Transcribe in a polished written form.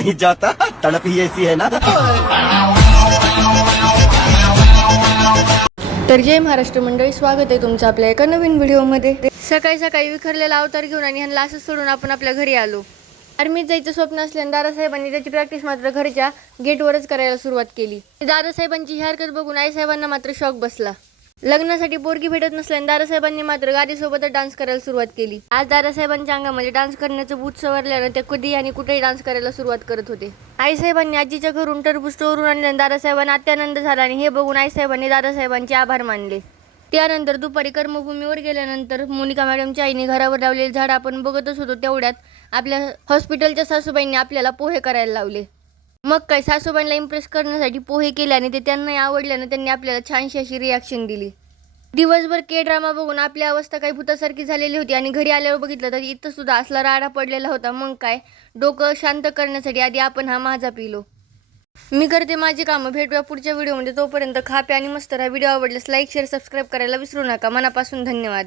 नहीं जाता, तड़प ही ऐसी है ना। तर जय महाराष्ट्र मंडळी, स्वागत आहे तुमचं आपल्या एका नवीन व्हिडिओमध्ये। सकाळी सकाळी विखरलेला अवतार घेऊन आणि ह्यांना असं सोडून आपण आपल्या घरी आलो। आर्मीत जायचं स्वप्न असल्याने दादासाहेबांनी त्याची प्रॅक्टिस मात्र घरच्या गेटवरच करायला सुरुवात केली। दादासाहेबांची ही हरकत बघून आईसाहेबांना मात्र शॉक बसला। लग्नासाठी पोरगी भेटत नसल्याने दादासाहेबांनी मात्र गादीसोबतच डान्स करायला सुरुवात केली। आज दादासाहेबांच्या अंगामध्ये डान्स करण्याचं भूत सवरल्यानं ते कधी आणि कुठेही डान्स करायला सुरुवात करत होते। आईसाहेबांनी आजीच्या घरून टरबूज तोडून आणल्याने दादासाहेबांना अत्यानंद झाला आणि हे बघून आईसाहेबांनी दादासाहेबांचे आभार मानले। त्यानंतर दुपारी कर्मभूमीवर गेल्यानंतर मोनिका मॅडमच्या आईने घरावर लावलेले झाड आपण बघतच होतो, तेवढ्यात आपल्या हॉस्पिटलच्या सासूबाईंनी आपल्याला पोहे करायला लावले। मग काय, सासूबाईंना इम्प्रेस करण्यासाठी पोहे केले आणि ते त्यांनाही आवडल्यानं त्यांनी आपल्याला छानशी अशी रिॲक्शन दिली। दिवसभर के ड्रामा बघून आपली अवस्था काही भूतासारखी झालेली होती आणि घरी आल्यावर बघितलं तर इथं सुद्धा असला राडा पडलेला होता। मग काय, डोकं शांत करण्यासाठी आधी आपण हा माझा पिलो। मी करते माझी कामं, भेटूया पुढच्या व्हिडिओमध्ये। तोपर्यंत खा प्या आणि मस्त राहा। व्हिडिओ आवडल्यास लाईक शेअर सबस्क्राईब करायला विसरू नका। मनापासून धन्यवाद।